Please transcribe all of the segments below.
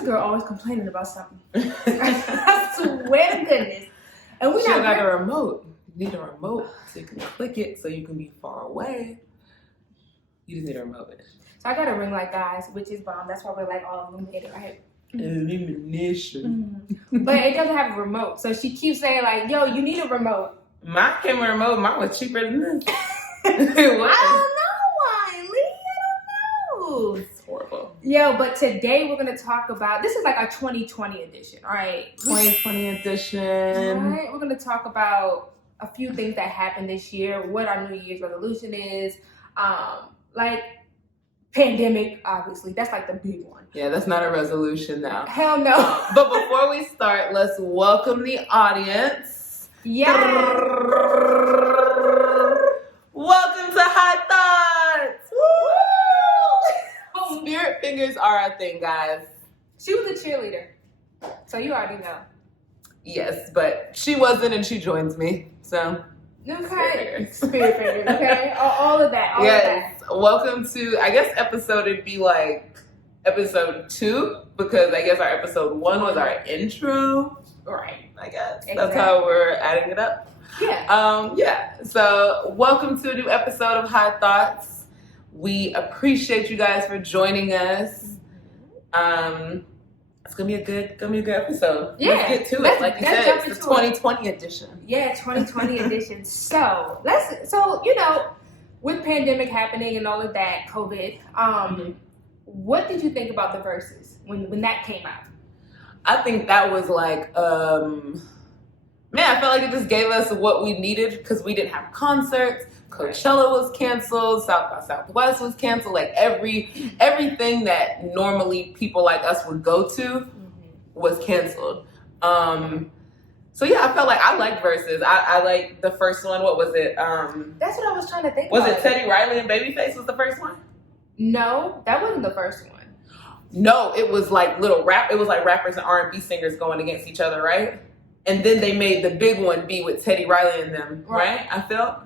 this girl always complaining about something. I swear to goodness. And we got a remote. You need a remote so you can click it so you can be far away. You just need a remote. So I got a ring light, guys, which is bomb. That's why we're like all illuminated, right? Illumination. But it doesn't have a remote. So she keeps saying like, yo, you need a remote. Mine came with a remote. Mine was cheaper than this. I don't know why, Lee. I don't know. It's horrible. Yo, but today we're going to talk about, this is like our 2020 edition, all right? 2020 edition. All right, we're going to talk about a few things that happened this year, what our New Year's resolution is, like pandemic, obviously. That's like the big one. Yeah, that's not a resolution now. Hell no. But before we start, let's welcome the audience. Yeah. Welcome to High Thoughts. Woo! Spirit fingers are our thing, guys. She was a cheerleader, so you already know. Yes, but she wasn't, and she joins me, so. Okay. Spirit fingers, okay? All of that. All yes. of that. Welcome to, I guess episode would be like episode 2, because I guess our episode 1 was our intro. Right. I guess. Exactly. That's how we're adding it up. Yeah. Yeah. So welcome to a new episode of High Thoughts. We appreciate you guys for joining us. It's gonna be a good episode. Yeah. Let's get to it. Like you said, it's the 2020 edition. Yeah, 2020 edition. So you know, with pandemic happening and all of that, COVID, what did you think about the Verzuz when that came out? I think that was like, man, I felt like it just gave us what we needed because we didn't have concerts. Coachella was canceled. South by Southwest was canceled. Like everything that normally people like us would go to was canceled. So yeah, I felt like I liked Verzuz. I liked the first one. What was it? That's what I was trying to think. Was it Teddy Riley and Babyface was the first one? No, that wasn't the first one. No, it was like it was like rappers and R&B singers going against each other, right? And then they made the big one be with Teddy Riley and them, right? I felt.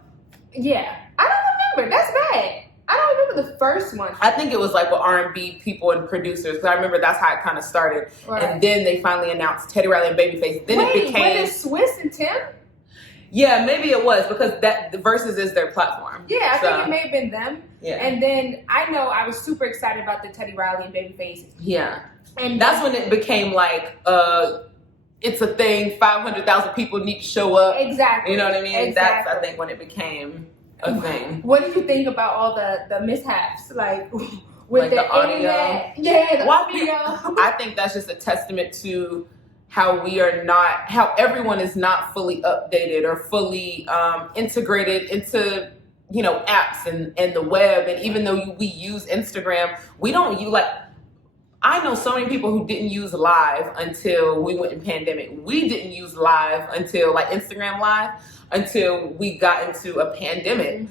Yeah, I don't remember. That's bad. I don't remember the first one. I think it was like with R&B people and producers, because I remember that's how it kind of started. Right. And then they finally announced Teddy Riley and Babyface. Then it became. Was it Swiss and Tim? Yeah, maybe it was, because the Verzuz is their platform. Yeah, I think it may have been them. Yeah. And then I know I was super excited about the Teddy Riley and Babyface. Yeah. And that's when it became like, it's a thing, 500,000 people need to show up. Exactly. You know what I mean? Exactly. That's, I think, when it became a thing. What did you think about all the mishaps? Like, with like the audio? Internet? Yeah, the audio. I think that's just a testament to how everyone is not fully updated or fully integrated into, you know, apps and the web. And even though we use Instagram, we don't use, like, I know so many people who didn't use Live until we went in pandemic. We didn't use Live until, like, Instagram Live until we got into a pandemic.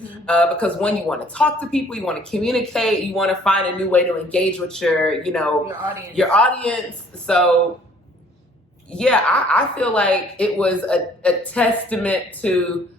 Because when you want to talk to people, you want to communicate, you want to find a new way to engage with your audience. So yeah, I feel like it was a testament to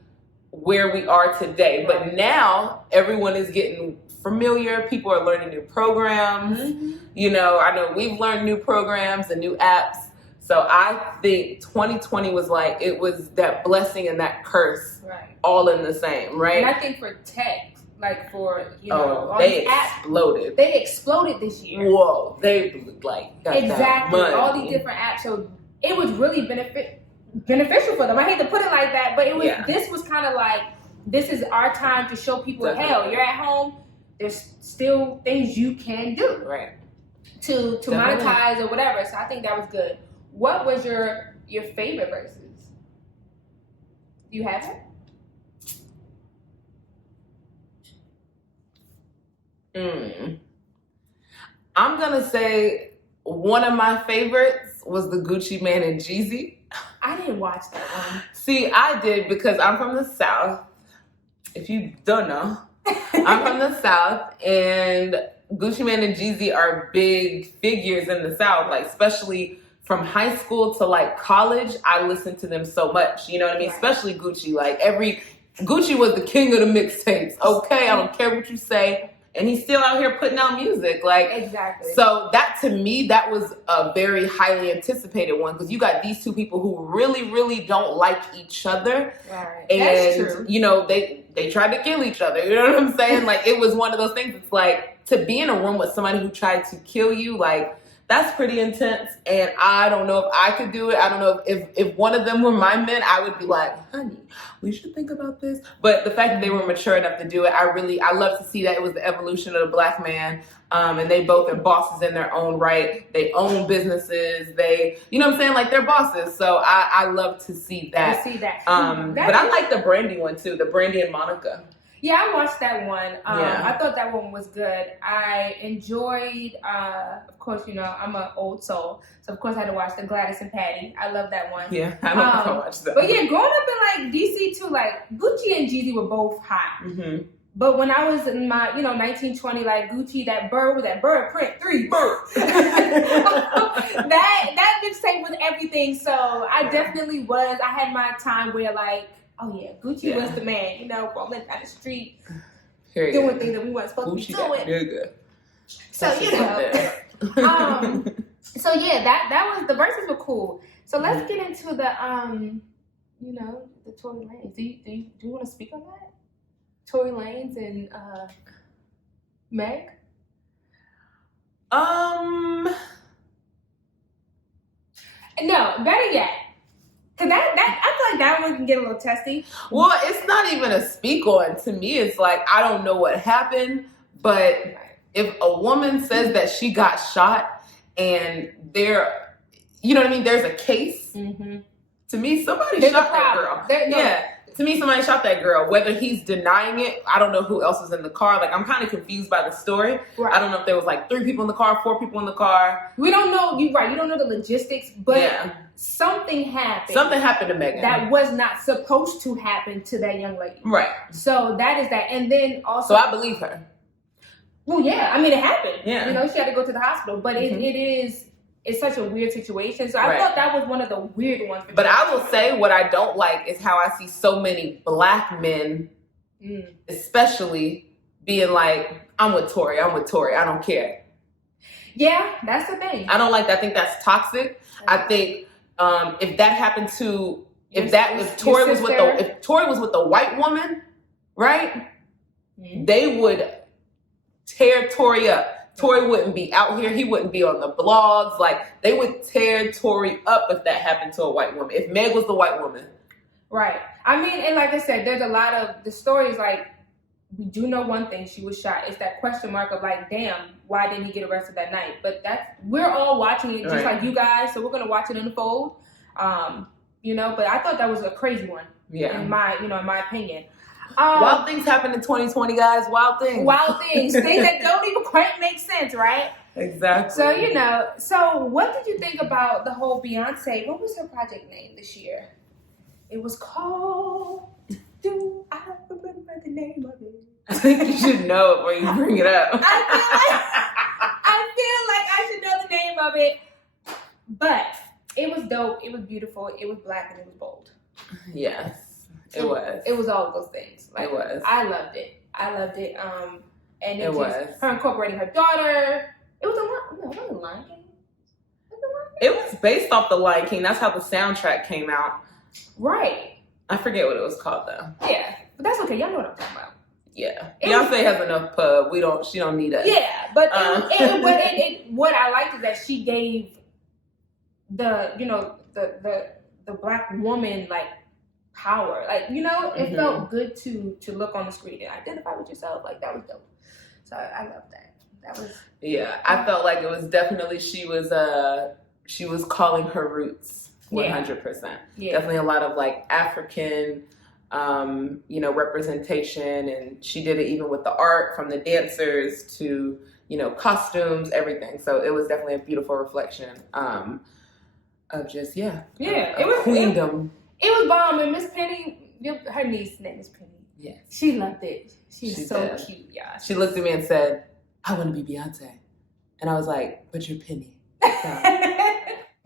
where we are today. But now everyone is getting familiar. People are learning new programs. You know, I know we've learned new programs and new apps. So I think 2020 was like, it was that blessing and that curse all in the same, right? And I think for tech, like for, you know, all they these apps, exploded. They exploded this year. Whoa, they like got exactly that money. All these different apps. So it was really beneficial for them. I hate to put it like that, but it was. This was kind of like, this is our time to show people, hell, you're at home. There's still things you can do, right? To monetize or whatever. So I think that was good. What was your favorite Verzuz? Do you have it? I'm gonna say one of my favorites was the Gucci Mane and Jeezy. I didn't watch that one. See, I did because I'm from the South. If you don't know, I'm from the South, and Gucci Mane and Jeezy are big figures in the South, like especially from high school to like college. I listened to them so much, you know what I mean? Right. Especially Gucci. Like Gucci was the king of the mixtapes. Okay, I don't care what you say. and he's still out here putting out music. Like, exactly. So that, to me, that was a very highly anticipated one, because you got these two people who really, really don't like each other. Right. And, that's true. you know, they tried to kill each other. You know what I'm saying? Like, it was one of those things. It's like, to be in a room with somebody who tried to kill you, like, that's pretty intense. And I don't know if I could do it. I don't know if one of them were my men, I would be like, honey, we should think about this. But the fact that they were mature enough to do it, I love to see that. It was the evolution of the black man. And they both are bosses in their own right. They own businesses. They, you know what I'm saying? Like, they're bosses. So I love to see that. But I like the Brandy one too. The Brandy and Monica. Yeah, I watched that one. I thought that one was good. I enjoyed, of course, you know, I'm an old soul. So, of course, I had to watch the Gladys and Patty. I love that one. Yeah, I don't know watch that. But yeah, growing up in, like, DC too, like, Gucci and Jeezy were both hot. Mm-hmm. But when I was in my, 1920, like, Gucci, that bird print, 3 birds. that mixtape was everything. So, I definitely was. I had my time where, like, oh yeah, Gucci was the man, rolling down the street, doing things that we weren't supposed to be doing. So so yeah, that was, the verses were cool. So let's get into the the Tory Lanez. Do you want to speak on that? Tory Lanez and Meg? No, better yet. Cause that I feel like that one can get a little testy. Well, it's not even a speak on. To me, it's like, I don't know what happened, but if a woman says that she got shot and there, you know what I mean, there's a case. Mm-hmm. To me, somebody shot that girl. To me, somebody shot that girl. Whether he's denying it, I don't know who else was in the car. Like, I'm kind of confused by the story. Right. I don't know if there was like 3 people in the car, 4 people in the car. We don't know. You're right. You don't know the logistics, but something happened. Something happened to Megan that was not supposed to happen to that young lady. Right. So that is that. And then also, so I believe her. Well, yeah. I mean, it happened. Yeah. She had to go to the hospital, but it's such a weird situation. So I thought that was one of the weird ones. But I will say, what I don't like is how I see so many black men, especially, being like, I'm with Tory, I don't care. Yeah, that's the thing. I don't like that. I think that's toxic. I think if that happened to, if Tory was with the white woman, right, they would tear Tory up. Tory wouldn't be out here. He wouldn't be on the blogs. Like, they would tear Tory up if that happened to a white woman. If Meg was the white woman. Right. I mean, and like I said, there's a lot of the stories, like, we do know one thing, she was shot. It's that question mark of like, damn, why didn't he get arrested that night? But we're all watching it just like you guys, so we're going to watch it unfold. But I thought that was a crazy one. Yeah. In my opinion. Wild things happen in 2020, guys. Wild things. Things that don't even quite make sense, right? Exactly. So, so what did you think about the whole Beyonce? What was her project name this year? It was called, I don't remember the name of it. I think you should know it when you bring it up. I feel like I should know the name of it. But it was dope. It was beautiful. It was black and it was bold. Yes. It was. It was all of those things. Like, it was. I loved it. And it was her incorporating her daughter. It was it wasn't Lion King. It was based off the Lion King. That's how the soundtrack came out. Right. I forget what it was called though. Yeah, but that's okay. Y'all know what I'm talking about. Yeah. Beyonce has enough pub. She don't need us. Yeah, but what I liked is that she gave the black woman like power, like it felt good to look on the screen and identify with yourself. Like, that was dope. So I love that. That was I felt like it was definitely she was calling her roots 100%. Yeah. Definitely a lot of like African representation, and she did it even with the art, from the dancers to costumes, everything. So it was definitely a beautiful reflection of just it was queendom. It was bomb, and Miss Penny, her niece's name is Penny. Yes. She loved it. She's so cute, y'all. She looked at me and said, I want to be Beyonce. And I was like, but you're Penny. So,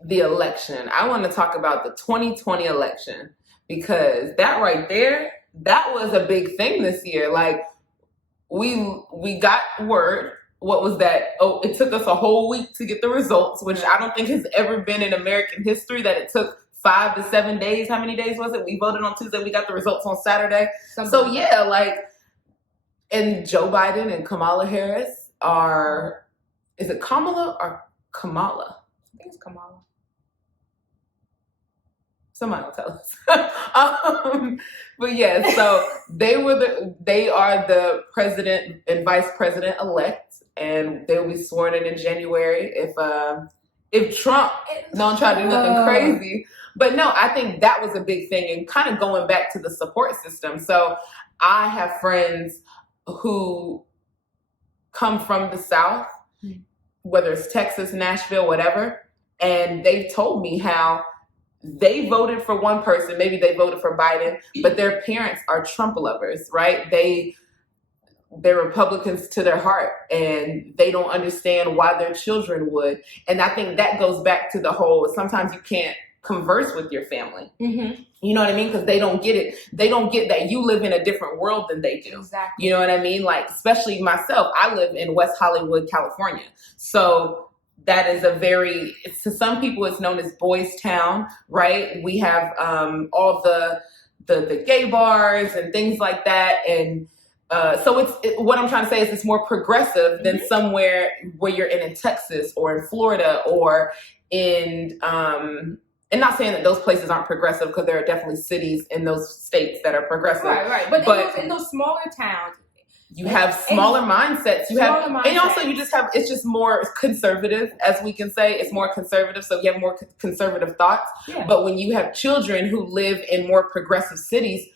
the election. I want to talk about the 2020 election, because that right there, that was a big thing this year. Like, we got word. What was that? Oh, it took us a whole week to get the results, which I don't think has ever been in American history that it took 5 to 7 days. How many days was it? We voted on Tuesday. We got the results on Saturday. So yeah, like, and Joe Biden and Kamala Harris are, is it Kamala or Kamala? I think it's Kamala. Somebody will tell us. But yeah, so they are the president and vice president elect, and they'll be sworn in January if Trump don't try to do nothing crazy. But no, I think that was a big thing, and kind of going back to the support system. So I have friends who come from the South, whether it's Texas, Nashville, whatever, and they've told me how they voted for one person, maybe they voted for Biden, but their parents are Trump lovers, right? They're Republicans to their heart, and they don't understand why their children would. And I think that goes back to the whole, sometimes you can't converse with your family. Mm-hmm. You know what I mean? Because they don't get it. They don't get that you live in a different world than they do. Exactly. You know what I mean? Like, especially myself, I live in West Hollywood, California. So that is a very, to some people it's known as Boys Town, right? We have all the gay bars and things like that. And so what I'm trying to say is it's more progressive than somewhere where you're in Texas or in Florida or in, and not saying that those places aren't progressive, because there are definitely cities in those states that are progressive. Right. But in those smaller towns, you have smaller mindsets. And also you just have, it's just more conservative, as we can say. It's more conservative, so you have more conservative thoughts. Yeah. But when you have children who live in more progressive cities,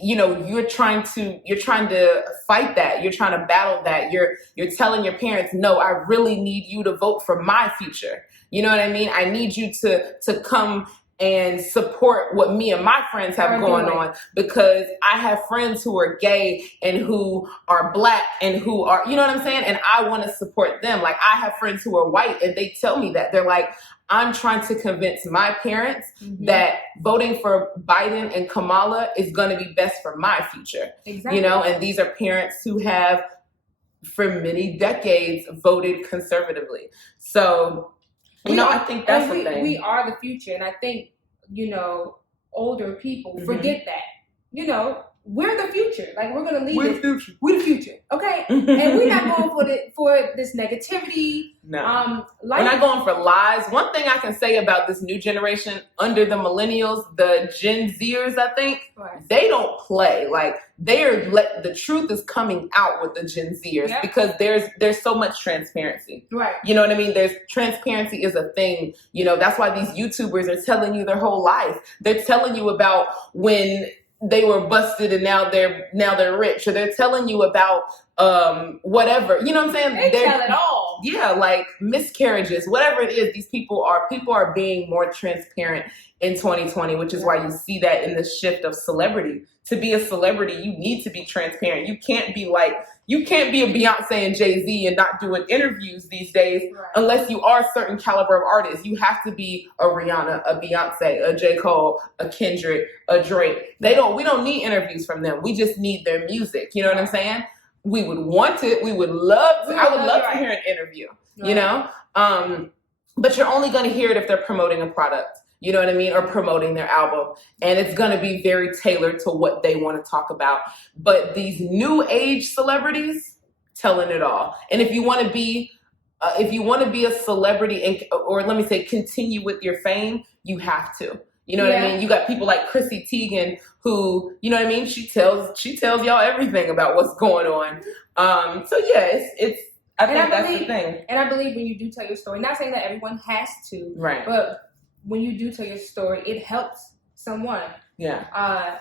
you know, you're trying to fight that. You're trying to battle that. You're telling your parents, no, I really need you to vote for my future. You know what I mean? I need you to come and support what me and my friends have going on, because I have friends who are gay and who are black and who are, you know what I'm saying? And I want to support them. Like, I have friends who are white, and they tell me that. They're like, I'm trying to convince my parents that voting for Biden and Kamala is going to be best for my future. Exactly. You know, and these are parents who have, for many decades, voted conservatively. So, I think that's the thing. We are the future. And I think, older people forget that. We're the future. Like, we're going to lead it. We're the future. Okay? And we're not going for this negativity. No. We're not going for lies. One thing I can say about this new generation under the millennials, the Gen Zers, I think, they don't play. Like, the truth is coming out with the Gen Zers because there's so much transparency. Right. You know what I mean? Transparency is a thing. That's why these YouTubers are telling you their whole life. They're telling you about when they were busted and now they're rich, or they're telling you about whatever, you know what I'm saying? They tell it all. Yeah, like miscarriages, whatever it is. These people are being more transparent in 2020, which is why you see that in the shift of celebrity. To be a celebrity, you need to be transparent. You can't be a Beyonce and Jay-Z and not doing interviews these days unless you are a certain caliber of artist. You have to be a Rihanna, a Beyonce, a J. Cole, a Kendrick, a Drake. We don't need interviews from them. We just need their music. You know what I'm saying? We would want it. We would love to. I would love to hear an interview, but you're only going to hear it if they're promoting a product. You know what I mean? Or promoting their album. And it's going to be very tailored to what they want to talk about. But these new age celebrities, telling it all. And if you want to be a celebrity or let me say, continue with your fame, you have to. You know what I mean? You got people like Chrissy Teigen who, you know what I mean? She tells y'all everything about what's going on. So yeah, I think that's the thing. And I believe when you do tell your story, not saying that everyone has to, but when you do tell your story, it helps someone. Yeah.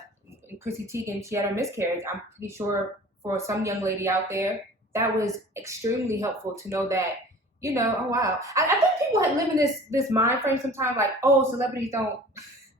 Chrissy Teigen, she had a miscarriage. I'm pretty sure for some young lady out there, that was extremely helpful to know that, oh wow. I think people live in this mind frame sometimes, like, oh, celebrities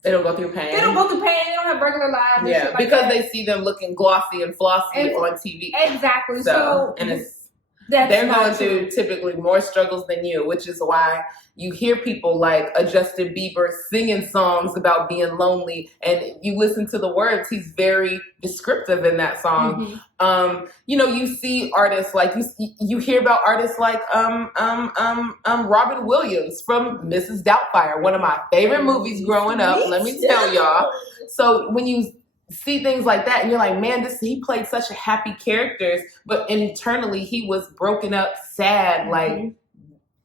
they don't go through pain. They don't go through pain. They don't have regular lives. Yeah, because they see them looking glossy and flossy on TV. Exactly. So and it's They're going through typically more struggles than you, which is why you hear people like a Justin Bieber singing songs about being lonely, and you listen to the words, he's very descriptive in that song. Mm-hmm. You see artists like you hear about artists like Robin Williams from Mrs. Doubtfire, one of my favorite movies growing up. Let me tell y'all. So when you see things like that and you're like, man, he played such happy characters, but internally he was broken up, sad. Mm-hmm. Like,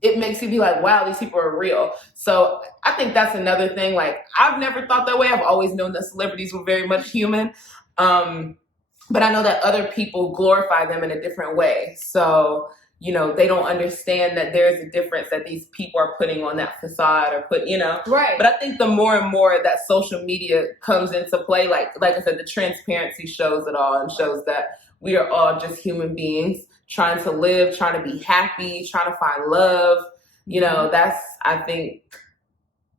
it makes you be like, wow, these people are real. So I think that's another thing. Like, I've never thought that way. I've always known that celebrities were very much human. But I know that other people glorify them in a different way. So, they don't understand that there's a difference that these people are putting on that facade or Right. But I think the more and more that social media comes into play, like I said, the transparency shows it all and shows that we are all just human beings trying to live, trying to be happy, trying to find love. I think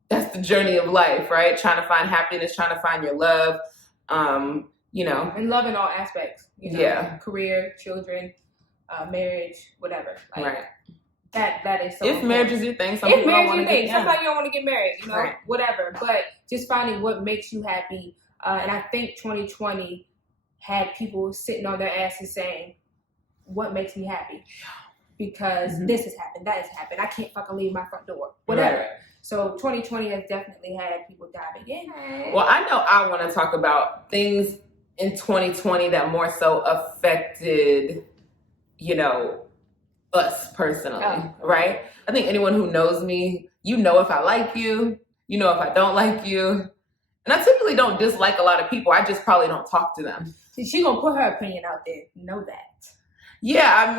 that's the journey of life, right? Trying to find happiness, trying to find your love, and love in all aspects, yeah. Career, children, marriage, whatever. Like, right. That is so if important. marriage is your thing, somebody don't want to get married, right. Whatever. But just finding what makes you happy. And I think 2020 had people sitting on their asses saying, what makes me happy? Because mm-hmm. this has happened, that has happened. I can't fucking leave my front door. Whatever. Right. So 2020 has definitely had people diving in. Well, I know I want to talk about things in 2020 that more so affected, us personally, right? I think anyone who knows me, if I like you, if I don't like you. And I typically don't dislike a lot of people. I just probably don't talk to them. She gonna put her opinion out there. Know that. Yeah,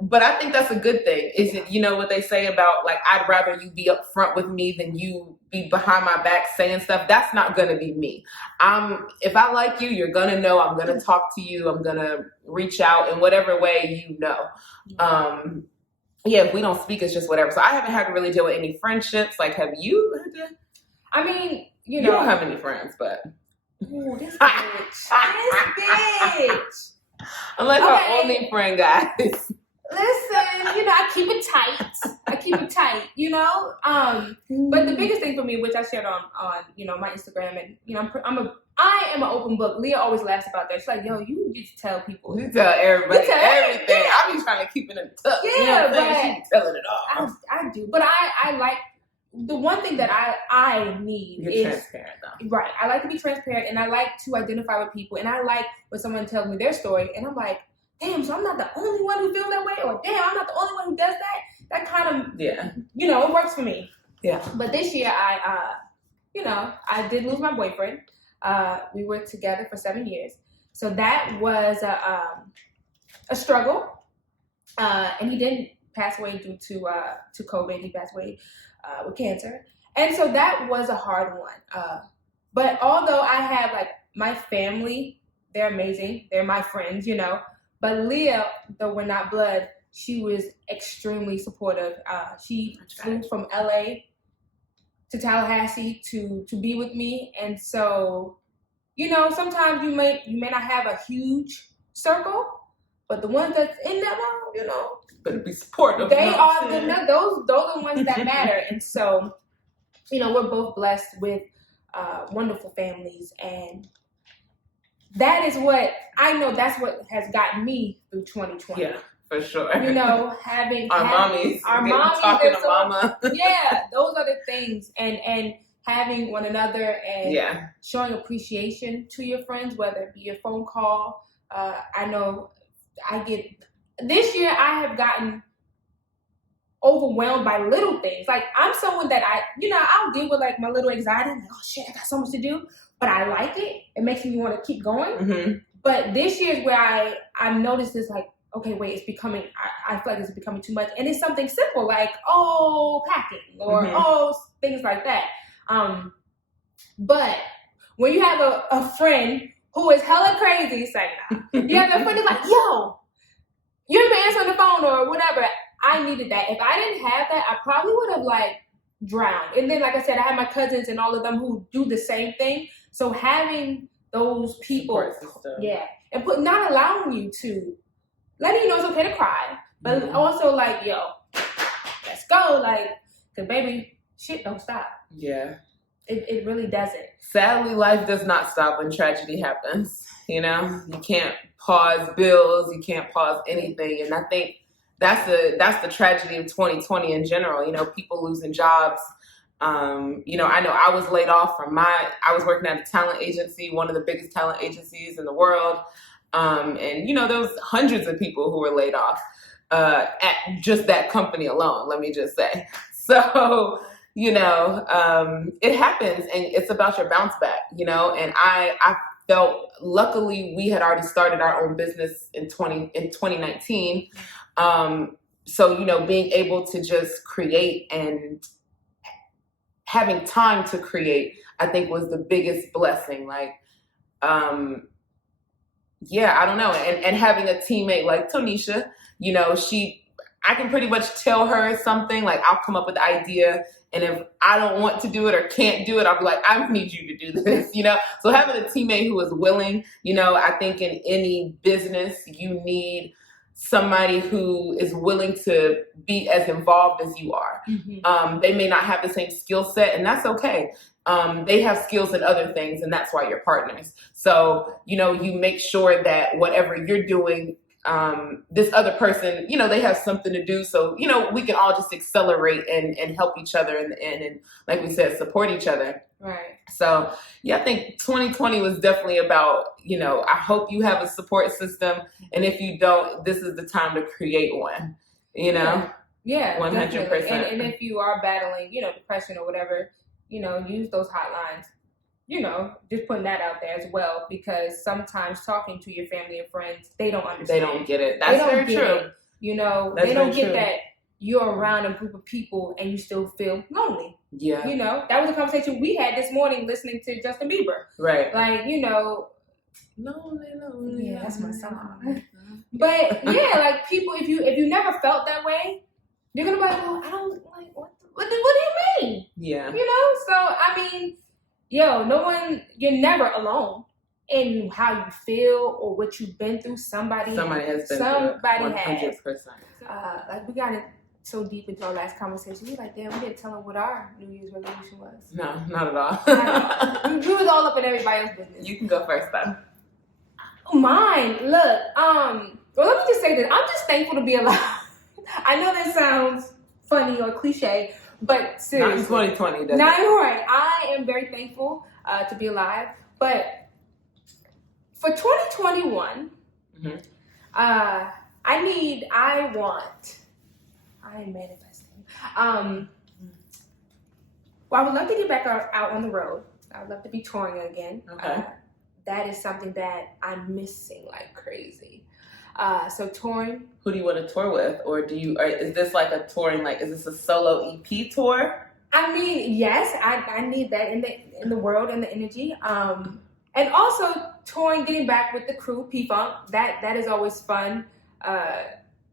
but I think that's a good thing. Is it, what they say about, like, I'd rather you be upfront with me than you be behind my back saying stuff. That's not going to be me. If I like you, you're going to know. I'm going to talk to you. I'm going to reach out in whatever way if we don't speak, it's just whatever. So I haven't had to really deal with any friendships. Like, have you? You don't have any friends, but. Ooh, this bitch. This bitch. I'm like our only friend, guys. Listen, I keep it tight. But the biggest thing for me, which I shared on my Instagram, and I am an open book. Leah always laughs about that. She's like, yo, you just tell people. You tell everybody everything. I be trying to keep it in the tuck. Yeah, but she be telling it all. I do, but I like. The one thing that I need is transparent, though. Right. I like to be transparent, and I like to identify with people, and I like when someone tells me their story, and I'm like, damn, so I'm not the only one who feels that way, or damn, I'm not the only one who does that. That kind of, it works for me. Yeah. But this year, I did lose my boyfriend. We were together for 7 years, so that was a struggle, and he didn't pass away due to COVID. He passed away with cancer. And so that was a hard one. But although I have my family, they're amazing. They're my friends, But Leah, though we're not blood, she was extremely supportive. She flew from LA to Tallahassee to be with me. And so, sometimes you may not have a huge circle, but the ones that's in that one, better be supportive. They are those are the ones that matter. And so, we're both blessed with wonderful families, and that is what I know. That's what has gotten me through 2020. Yeah, for sure. Having our mommies, talking to mama. Yeah, those are the things, and having one another, and showing appreciation to your friends, whether it be a phone call. I know this year I have gotten overwhelmed by little things. Like, I'm someone that I'll deal with my little anxiety. I'm like, oh shit, I got so much to do, but I like it. It makes me want to keep going. Mm-hmm. But this year is where I noticed this, okay, wait, it's becoming, I feel like it's becoming too much. And it's something simple like, packing or, things like that. But when you have a friend who is hella crazy, it's like, nah. You have a friend who's like, yo, you haven't answered the phone or whatever. I needed that. If I didn't have that, I probably would have drowned. And then, like I said, I have my cousins and all of them who do the same thing. So having those people, and not allowing you to, letting you know it's okay to cry, But also, like, yo, let's go. Like, because, baby, shit don't stop. Yeah. It really doesn't. Sadly, life does not stop when tragedy happens. You know, you can't pause bills, you can't pause anything, and I think that's the tragedy of 2020 in general. You know, people losing jobs. You know I was laid off from I was working at a talent agency, one of the biggest talent agencies in the world, and you know there was hundreds of people who were laid off at just that company alone. Let me just say, so. You know, it happens, and it's about your bounce back, you know, and I felt, luckily, we had already started our own business in 2019. So, you know, being able to just create and having time to create, I think was the biggest blessing. Like, yeah, I don't know. And having a teammate like Tonysha, you know, I can pretty much tell her something, like I'll come up with the idea, and if I don't want to do it or can't do it, I'll be like, I need you to do this, you know? So having a teammate who is willing, you know, I think in any business, you need somebody who is willing to be as involved as you are. Mm-hmm. They may not have the same skill set, and that's okay. They have skills in other things, and that's why you're partners. So, you know, you make sure that whatever you're doing, this other person, you know, they have something to do. So, you know, we can all just accelerate and help each other and like we said, support each other. Right. So, yeah, I think 2020 was definitely about, you know, I hope you have a support system. And if you don't, this is the time to create one, you know? Yeah, 100%. And if you are battling, you know, depression or whatever, you know, use those hotlines. You know, just putting that out there as well, because sometimes talking to your family and friends, they don't understand. They don't get it. That's very true. It. You know, they don't get that you're around a group of people and you still feel lonely. Yeah. You know, that was a conversation we had this morning listening to Justin Bieber. Right. Like, you know. Lonely. Yeah, that's my song. But yeah, like people, if you never felt that way, you're gonna be like, well, I don't like what do you mean? Yeah. You know, so I mean. Yo, you're never alone in how you feel or what you've been through. Somebody has been somebody has. 100%. Like we got it so deep into our last conversation. We like, damn, we didn't tell them what our New Year's resolution was. No, not at all. We was all up in everybody else's business. You can go first, though. Mine, look, well, let me just say this. I'm just thankful to be alive. I know that sounds funny or cliche, but seriously. Not in 2020, does it? Not right. I am very thankful to be alive. But for 2021, mm-hmm. I am manifesting. Well, I would love to get back out on the road. I would love to be touring again. Okay. That is something that I'm missing like crazy. So touring. Who do you want to tour with, or is this like a touring? Like, is this a solo EP tour? I mean, yes, I need that in the world and the energy. And also touring, getting back with the crew, P-Funk. That is always fun.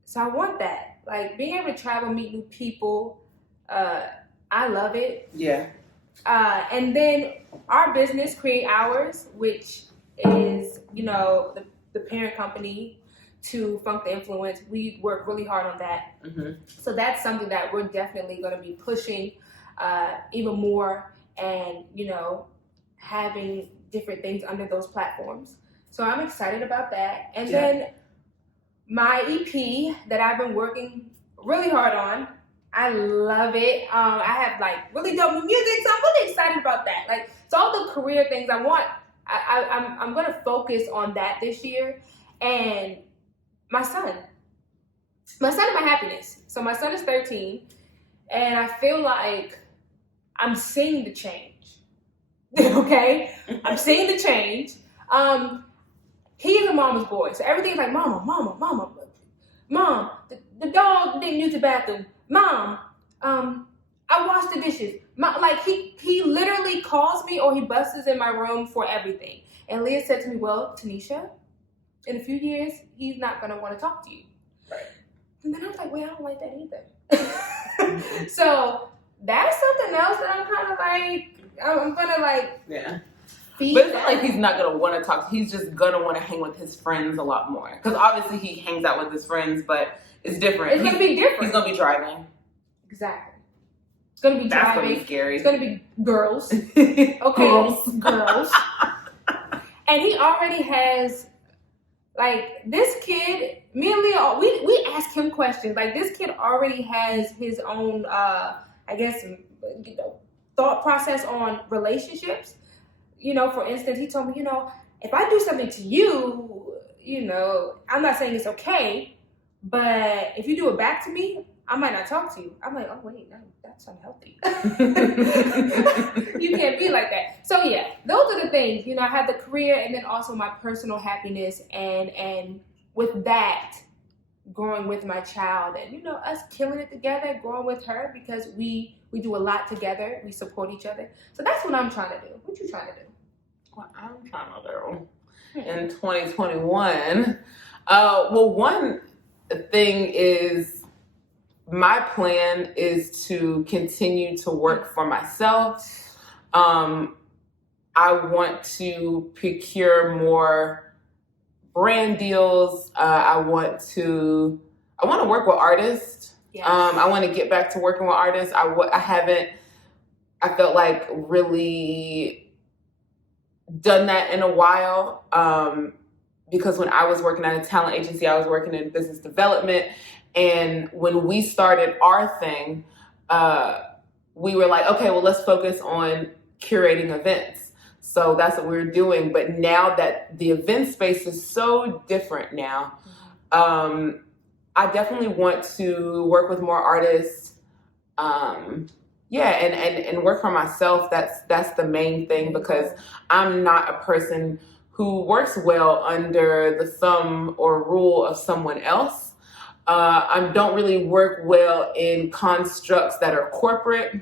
So I want that, like being able to travel, meet new people. I love it. Yeah. And then our business, Create Hours, which is, you know, the parent company to Funk the Influence. We work really hard on that. Mm-hmm. So that's something that we're definitely going to be pushing even more, and, you know, having different things under those platforms. So I'm excited about that. And then my EP that I've been working really hard on, I love it. I have like really dope new music, so I'm really excited about that. Like, it's all the career things I want. I'm going to focus on that this year. And my son is my happiness. So my son is 13, and I feel like I'm seeing the change. Okay? I'm seeing the change. He is a mama's boy, so everything's like, mama. Mom, the dog didn't use the bathroom. Mom, I washed the dishes. Like, he literally calls me or he busts in my room for everything. And Leah said to me, well, Tonysha, in a few years, he's not going to want to talk to you. Right. And then I was like, wait, I don't like that either. So that's something else that I'm kind of like, I'm going to like... Yeah. But it's not like he's not going to want to talk. He's just going to want to hang with his friends a lot more. Because obviously he hangs out with his friends, but It's different. It's going to be different. He's going to be driving. Exactly. It's going to be driving. That's going to be scary. It's going to be girls. Okay. Girls. And he already has, like, this kid, me and Leah, we ask him questions. Like, this kid already has his own, I guess, thought process on relationships. For instance, he told me, if I do something to you, I'm not saying it's okay, but if you do it back to me, I might not talk to you. I'm like, oh, wait, no, that's unhealthy. You can't be like that. So, yeah, those are the things. I had the career and then also my personal happiness. And with that, growing with my child and, us killing it together, growing with her because we do a lot together. We support each other. So that's what I'm trying to do. What you trying to do? What I'm trying to do in 2021. Well, one thing is, my plan is to continue to work for myself. I want to procure more brand deals. I want to work with artists. Yes. I want to get back to working with artists. I felt like really done that in a while. Because when I was working at a talent agency, I was working in business development. And when we started our thing, we were like, okay, well, let's focus on curating events. So that's what we were doing. But now that the event space is so different now, I definitely want to work with more artists. And work for myself. That's the main thing, because I'm not a person who works well under the thumb or rule of someone else. I don't really work well in constructs that are corporate.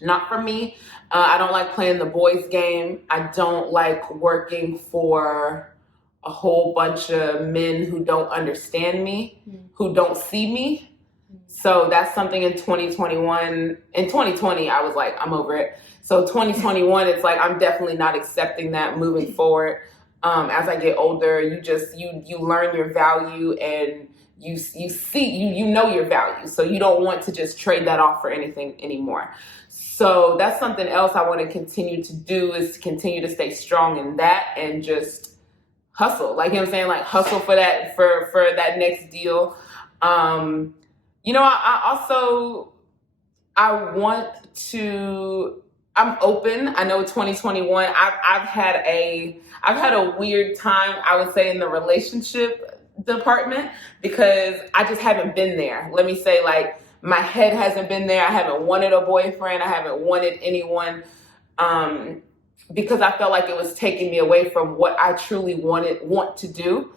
Not for me. I don't like playing the boys game. I don't like working for a whole bunch of men who don't understand me, who don't see me. So that's something in 2021. In 2020, I was like, I'm over it. So 2021, it's like, I'm definitely not accepting that moving forward. As I get older, you learn your value and you know your value. So you don't want to just trade that off for anything anymore. So that's something else I want to continue to do, is to continue to stay strong in that and just hustle. Like, you know what I'm saying? Like, hustle for that, for that next deal. I I'm open. I know 2021, I've had a weird time, I would say, in the relationship department, because I just haven't been there. Let me say, like, my head hasn't been there. I haven't wanted a boyfriend. I haven't wanted anyone, because I felt like it was taking me away from what I truly want to do.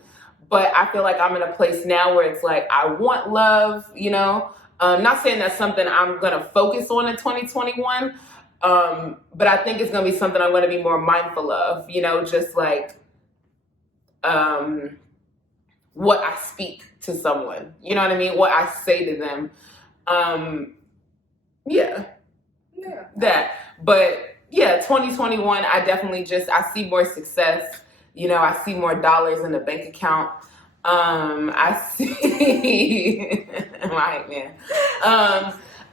But I feel like I'm in a place now where it's like, I want love, not saying that's something I'm going to focus on in 2021. But I think it's going to be something I'm going to be more mindful of, just like, what I speak to someone, you know what I mean? What I say to them. That, but yeah, 2021, I definitely I see more success. I see more dollars in the bank account. I see, right, man.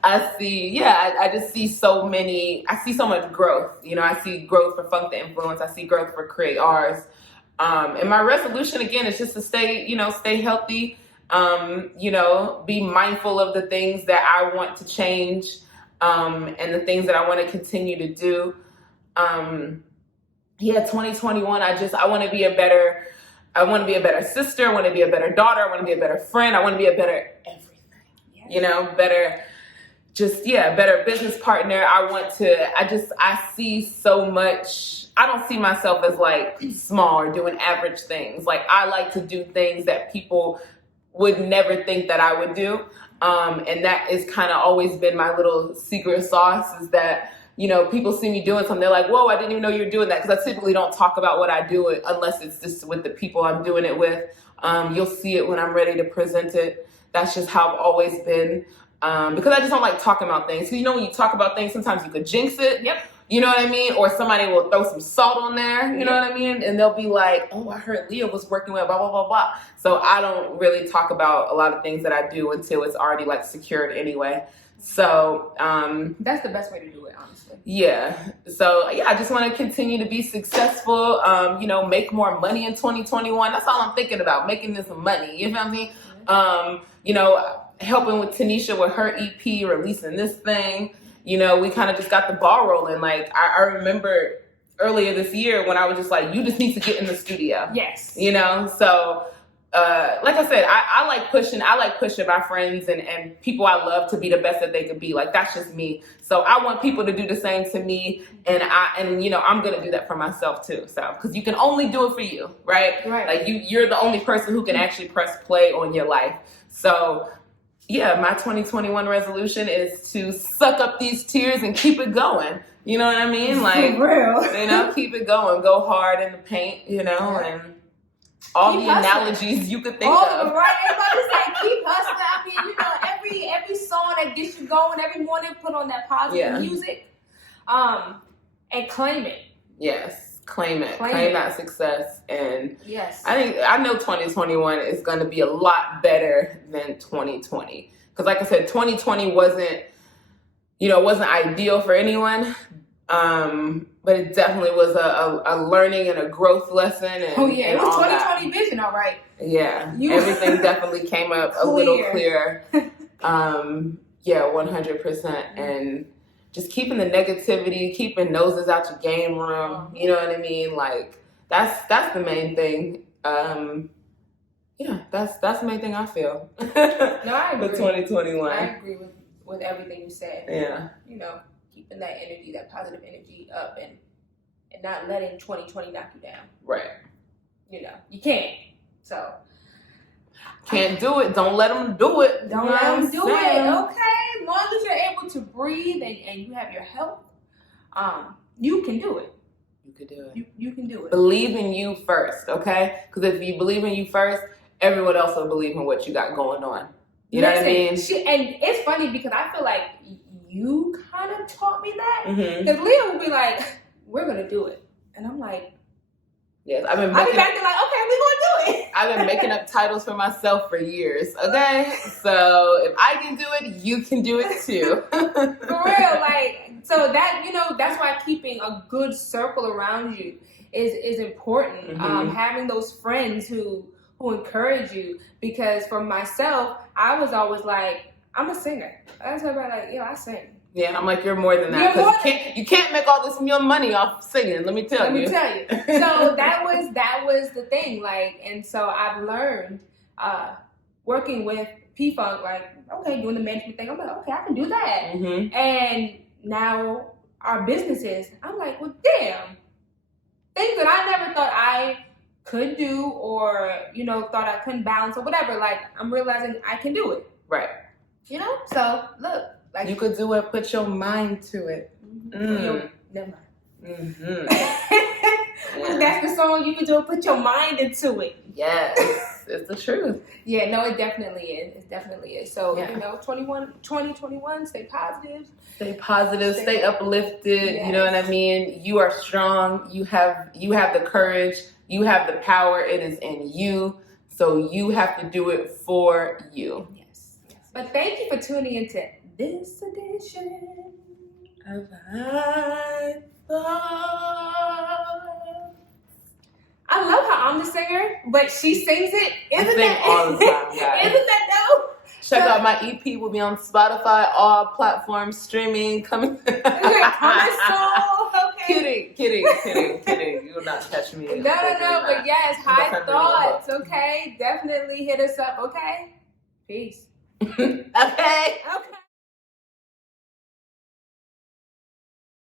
I just see so much growth. I see growth for Funk the Influence. I see growth for Create Ours. And my resolution, again, is just to stay healthy, be mindful of the things that I want to change, and the things that I want to continue to do. 2021, I want to be a better sister. I want to be a better daughter. I want to be a better friend. I want to be a better everything, better business partner. I see so much. I don't see myself as like small or doing average things. Like, I like to do things that people would never think that I would do. And that is kind of always been my little secret sauce, is that, people see me doing something. They're like, whoa, I didn't even know you were doing that. Because I typically don't talk about what I do unless it's just with the people I'm doing it with. You'll see it when I'm ready to present it. That's just how I've always been. Because I just don't like talking about things. So, when you talk about things, sometimes you could jinx it. Yep. You know what I mean? Or somebody will throw some salt on there, you know what I mean? And they'll be like, oh, I heard Leah was working with blah, blah, blah, blah. So I don't really talk about a lot of things that I do until it's already like secured anyway. So that's the best way to do it, honestly. Yeah. So yeah, I just want to continue to be successful, make more money in 2021. That's all I'm thinking about, making this money. You know what I mean? Helping with Tonysha with her EP, releasing this thing. We kind of just got the ball rolling. Like, I remember earlier this year when I was just like, you just need to get in the studio. Yes. So, like I said, I like pushing my friends and people I love to be the best that they could be. Like, that's just me. So I want people to do the same to me. And I'm going to do that for myself too. So, cause you can only do it for you, right? Right. Like you're the only person who can actually press play on your life. So, yeah, my 2021 resolution is to suck up these tears and keep it going. You know what I mean? Like, for real. Keep it going. Go hard in the paint, and all keep the hustling. Analogies you could think all of. Right? Everybody say keep hustling. I mean, every song that gets you going every morning, put on that positive music. And claim it. Yes. Claim it. Claim that success. And yes, I know 2021 is going to be a lot better than 2020. Because like I said, 2020 wasn't ideal for anyone. But it definitely was a learning and a growth lesson. And, it was 2020 vision, all right. Yeah, everything definitely came up a little clearer. 100%. And just keeping the negativity, keeping noses out your game room. You know what I mean? Like, that's the main thing. That's the main thing I feel. No, I agree. For 2021. I agree with everything you said. Yeah. Keeping that energy, that positive energy up and not letting 2020 knock you down. Right. You can't. So. Can't do it. Don't let them do it. Don't let them do it. Okay. As long as you're able to breathe and you have your health, you can do it. You can do it. You can do it. Believe in you first, okay? Because if you believe in you first, everyone else will believe in what you got going on. You know what I mean? And it's funny because I feel like you kind of taught me that. Mm-hmm. Because Leah would be like, we're going to do it. And I'm like, yes, I'll be back there like, okay, we're going to do it. I've been making up titles for myself for years, okay? So if I can do it, you can do it too. For real, so that, that's why keeping a good circle around you is important. Mm-hmm. Having those friends who encourage you, because for myself, I was always like, I'm a singer. I was everybody I sing. Yeah, I'm like, you're more than that. Because you can't make all this money off singing. Let me tell you. So that was the thing. And so I've learned working with P-Funk, doing the management thing. I'm like, okay, I can do that. Mm-hmm. And now our businesses, I'm like, well, damn, things that I never thought I could do or thought I couldn't balance or whatever. I'm realizing I can do it. Right. So look. You could do it. Put your mind to it. Mm-hmm. Never mind. Mm-hmm. That's the song. You can do it. Put your mind into it. Yes, it's the truth. Yeah, no, it definitely is. It definitely is. So 2021, stay positive. Stay positive. Stay uplifted. Yes. You know what I mean. You are strong. You have the courage. You have the power. It is in you. So you have to do it for you. Yes. But thank you for tuning into this edition of I love how I'm the singer, but she sings it. Isn't that all the time, guys. Isn't that dope? Check out my EP. Will be on Spotify, all platforms, streaming, coming. Coming soon. Okay. Kidding. You will not catch me. No. But yes, high thoughts. Okay, definitely hit us up. Okay, peace. Okay.